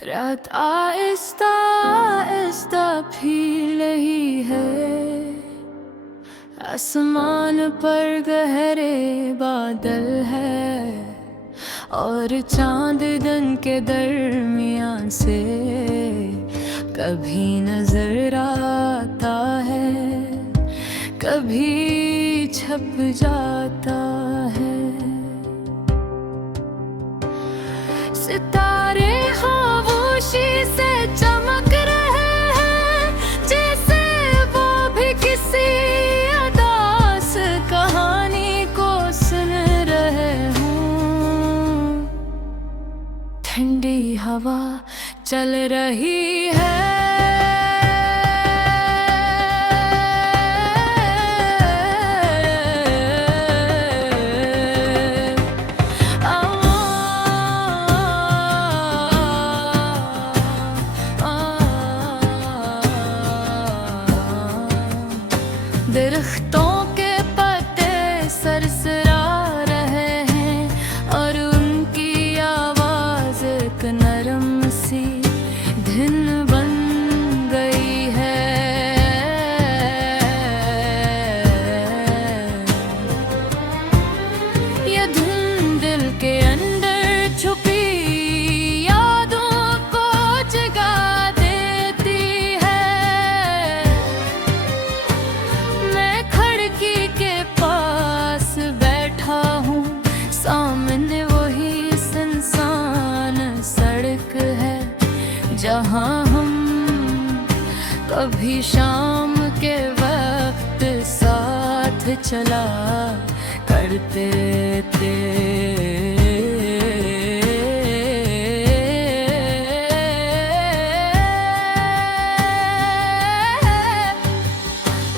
रात आहिस्ता आहिस्ता फील रही है, आसमान पर गहरे बादल है और चांद दिन के दरमियान से कभी नजर आता है, कभी छप जाता है। सितारे खामोशी से चमक रहे हैं, जैसे वो भी किसी अदास कहानी को सुन रहे हों। ठंडी हवा चल रही है, दरख्तों के पत्ते सरसरा रहे हैं और उनकी आवाज एक नरम सी धुन बन गई है। ये धुन दिल के अंदर छुपी यादों को जगा देती है। मैं खिड़की के पास बैठा हूँ, सामने वही सुनसान सड़क है जहाँ हम कभी शाम के वक्त साथ चला करते थे।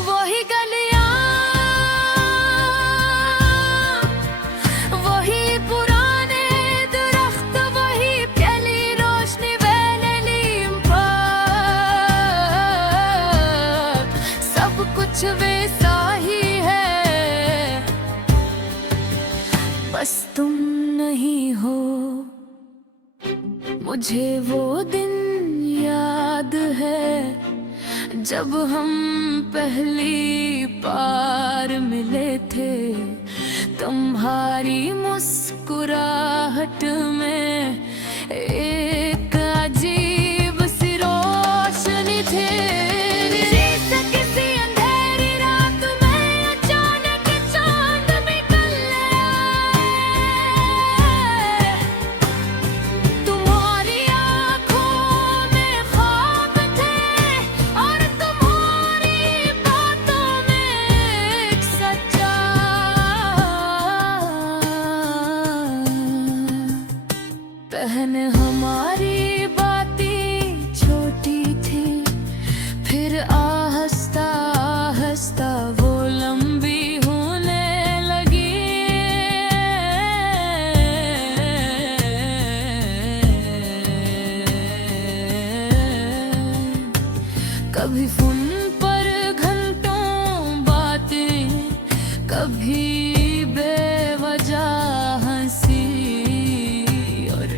वही गलियाँ, वही पुराने दरख्त, वही पहली रोशनी वाले नीम पर, सब कुछ वैसा ही है, बस तुम नहीं हो। मुझे वो दिन याद है जब हम पहली बार मिले थे, तुम्हारी मुस्कुराहट में एक अजीब सी रोशनी थी। जैसे किसी अंधेरी रात में अचानक चांद निकल आए। तुम्हारी आँखों में ख्वाब थे और तुम्हारी बातों में एक सच्चा। पहन हमारी बातें छोटी थी, फिर आहिस्ता आहिस्ता वो लंबी होने लगी। कभी फोन पर घंटों बातें, कभी बेवजह हंसी और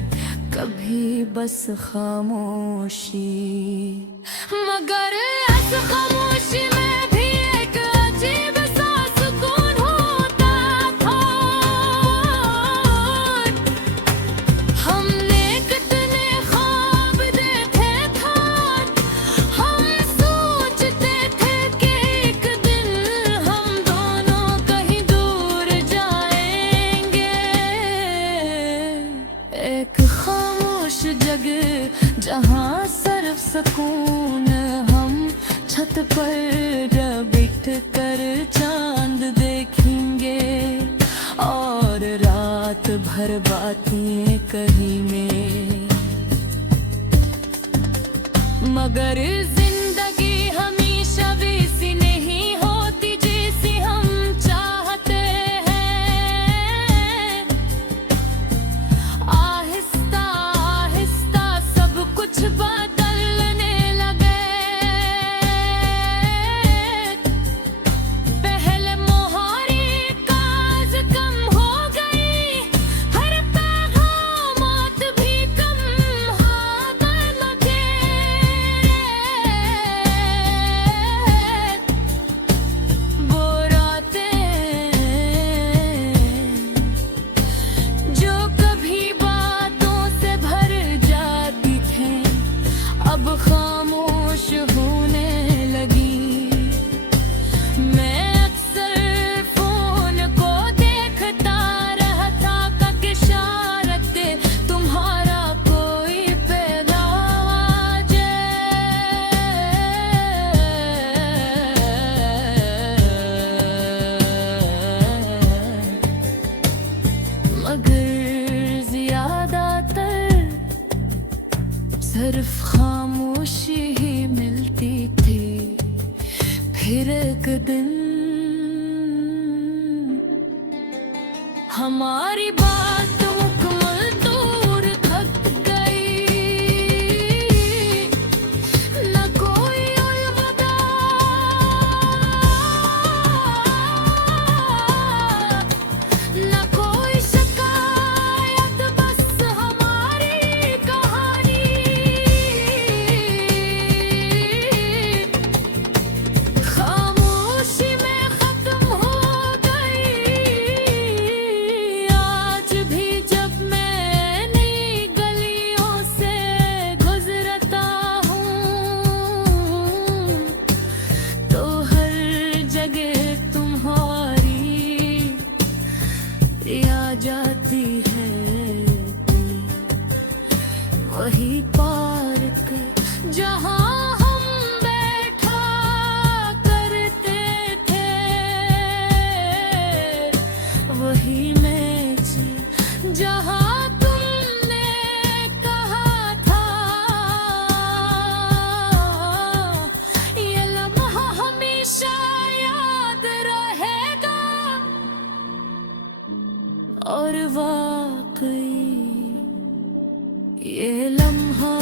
कभी बस खामोशी। मगर इस खामोशी में भी एक अजीब सा सुकून होता था। हमने कितने ख्वाब देखे थे, हम सोचते थे कि एक दिन हम दोनों कहीं दूर जाएंगे। एक खामोश जगह जहाँ सिर्फ सुकून, हम छत पर बैठ कर चांद देखेंगे और रात भर बातें करेंगे। मगर जिंदगी हमेशा वैसी नहीं होती जैसी हम चाहते हैं। आहिस्ता आहिस्ता सब कुछ बदलने लगे। पहले मोहरी काज कम हो गई, हर पैगामात भी कम हो गए। सिर्फ खामोशी ही मिलती थी। फिर एक दिन हमारी बात मुकम्मल दूर थक गई। न कोई अलविदा, न कोई शिकायत, बस हमारी कहानी खामोशी में खत्म हो गई। आज भी जब मैं नई गलियों से गुजरता हूँ तो हर जगह तुम्हारी आ जाती है। वही पार्क जहाँ हम बैठा करते थे, वही मैच जहाँ तुमने कहा था ये लम्हा हमेशा याद रहेगा। और वाकई ये लम्हा